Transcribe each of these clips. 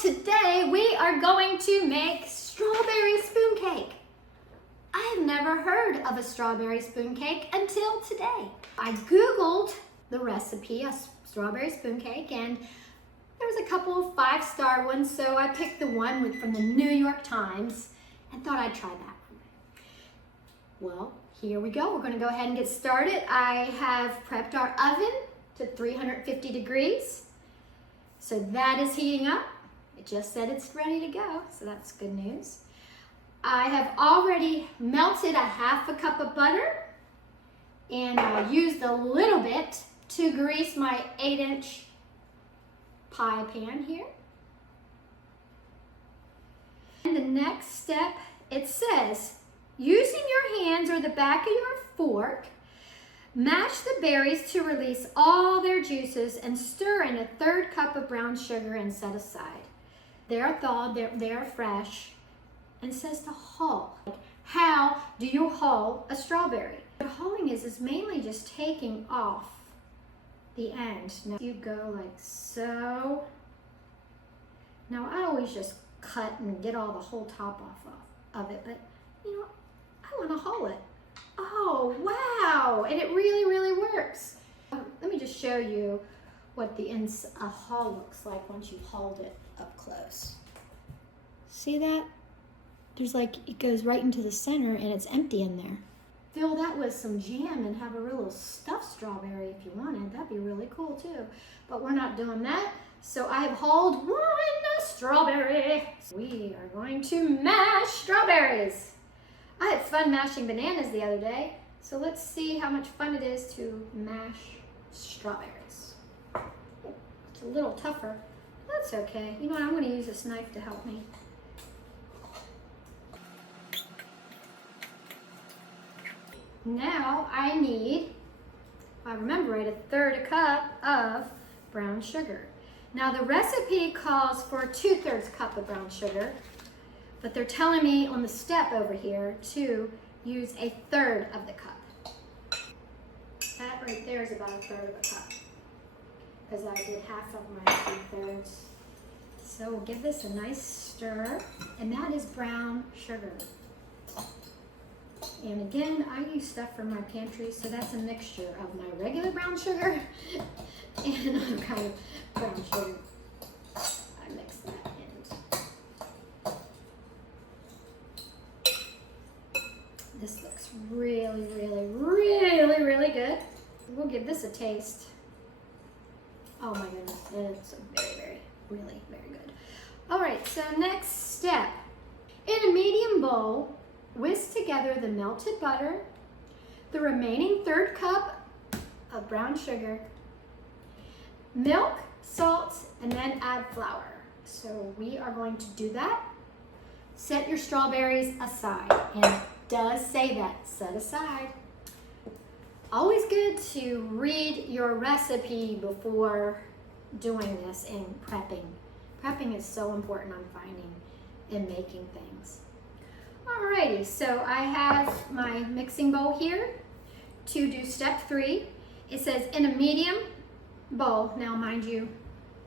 Today we are going to make strawberry spoon cake. I have never heard of a strawberry spoon cake until today. I Googled the recipe of strawberry spoon cake and there was a couple of 5-star ones, so I picked the one from the New York Times and thought I'd try that one. Well, here we go. We're going to go ahead and get started. I have prepped our oven to 350 degrees. So that is heating up. It just said it's ready to go, so that's good news. I have already melted a half a cup of butter, and I used a little bit to grease my 8-inch pie pan here. And the next step, it says, using your hands or the back of your fork, mash the berries to release all their juices and stir in a 1/3 cup of brown sugar and set aside. They're thawed, they're fresh, and it says to hull. How do you hull a strawberry? What hulling is mainly just taking off the end. Now you go like so. Now I always just cut and get all the whole top off of it, but you know, I want to hull it. Oh, wow, and it really, really works. Let me just show you what a hull looks like once you've hulled it up close. See that? There's like, it goes right into the center and it's empty in there. Fill that with some jam and have a real stuffed strawberry if you wanted. That'd be really cool too. But we're not doing that. So I have hulled 1 strawberry. We are going to mash strawberries. I had fun mashing bananas the other day, so let's see how much fun it is to mash strawberries. It's a little tougher. That's okay. You know what? I'm going to use this knife to help me. Now I need, if I remember right, 1/3 cup of brown sugar. Now the recipe calls for 2/3 cup of brown sugar. But they're telling me on the step over here to use 1/3 of the cup. That right there is about 1/3 of a cup, because I did half of my 2/3. So we'll give this a nice stir, and that is brown sugar. And again, I use stuff from my pantry, so that's a mixture of my regular brown sugar and another kind of brown sugar. I mix that in. This looks really, really, really, really good. We'll give this a taste. Oh my goodness, it's very, very, really, very good. All right, so next step. In a medium bowl, whisk together the melted butter, the remaining 1/3 cup of brown sugar, milk, salt, and then add flour. So we are going to do that. Set your strawberries aside, and it does say that, set aside. Always good to read your recipe before doing this and prepping. Prepping is so important, I'm finding, in making things. Alrighty, so I have my mixing bowl here to do step 3. It says in a medium bowl. Now mind you,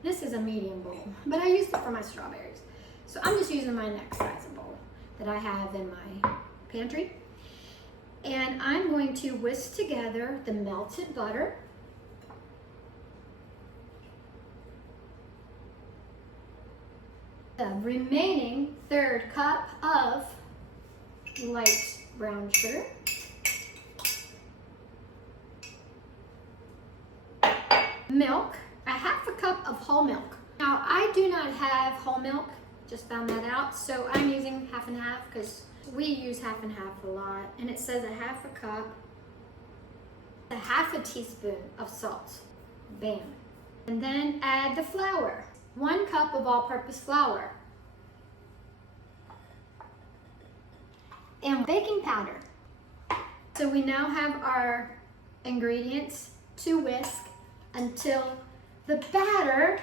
this is a medium bowl, but I used it for my strawberries. So I'm just using my next size of bowl that I have in my pantry. And I'm going to whisk together the melted butter, the remaining 1/3 cup of light brown sugar, milk, a half a cup of whole milk. Now I do not have whole milk, just found that out, so I'm using half and half because we use half and half a lot, and it says a half a cup, a half a teaspoon of salt. Bam. And then add the flour, 1 cup of all-purpose flour, and baking powder. So we now have our ingredients to whisk until the batter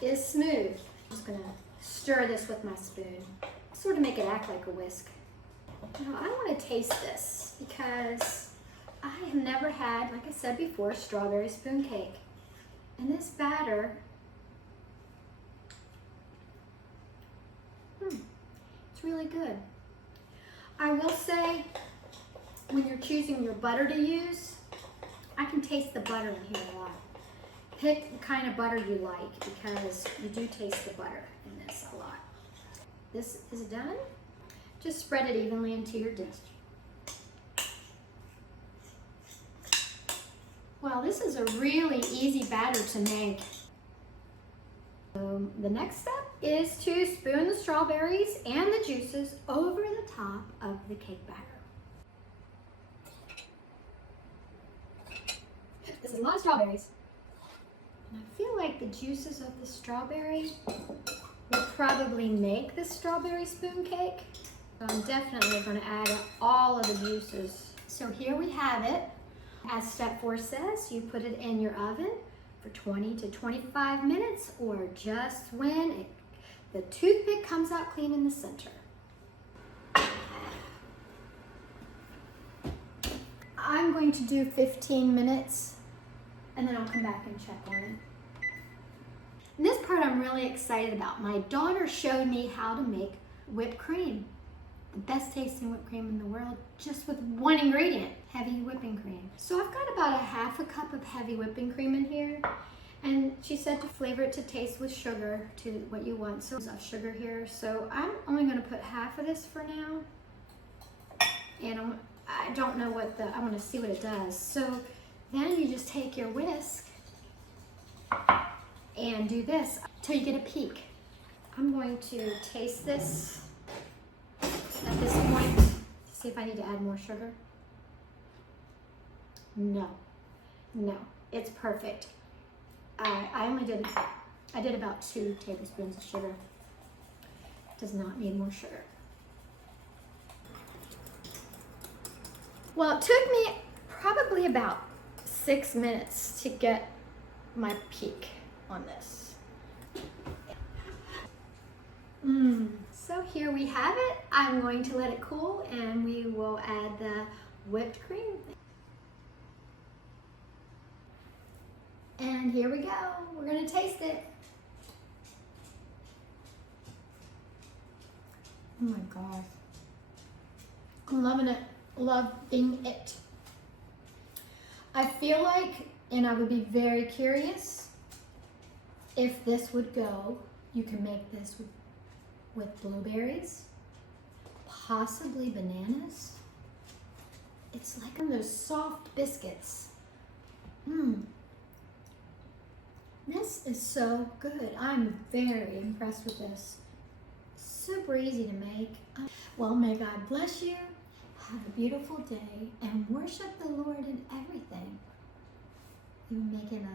is smooth. I'm just gonna stir this with my spoon, sort of make it act like a whisk. Now I want to taste this because I have never had, like I said before, strawberry spoon cake. And this batter It's really good. I will say, when you're choosing your butter to use, I can taste the butter in here a lot. Pick the kind of butter you like because you do taste the butter in this a lot. This is done. Just spread it evenly into your dish. Well, this is a really easy batter to make. The next step is to spoon the strawberries and the juices over the top of the cake batter. This is a lot of strawberries. And I feel like the juices of the strawberry will probably make this strawberry spoon cake. So I'm definitely going to add all of the juices. So here we have it. As step 4 says, you put it in your oven for 20 to 25 minutes or just when the toothpick comes out clean in the center. I'm going to do 15 minutes and then I'll come back and check on it. And this part I'm really excited about. My daughter showed me how to make whipped cream. The best tasting whipped cream in the world, just with one ingredient, heavy whipping cream. So I've got about a half a cup of heavy whipping cream in here. And she said to flavor it to taste with sugar to what you want. So there's sugar here. So I'm only going to put half of this for now. And I don't know what I want to see what it does. So then you just take your whisk and do this till you get a peak. I'm going to taste this at this point to see if I need to add more sugar. No, it's perfect. I did about 2 tablespoons of sugar. It does not need more sugar. Well, it took me probably about 6 minutes to get my peak on this. So here we have it. I'm going to let it cool and we will add the whipped cream. And here we go. We're going to taste it. Oh my gosh. I'm loving it. Loving it. I feel like, and I would be very curious, if this would go, you can make this with blueberries, possibly bananas. It's like one of those soft biscuits. This is so good. I'm very impressed with this. Super easy to make. Well, may God bless you. Have a beautiful day and worship the Lord in everything. You're making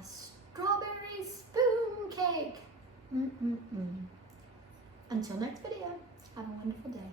a strawberry spoon cake. Until next video, have a wonderful day.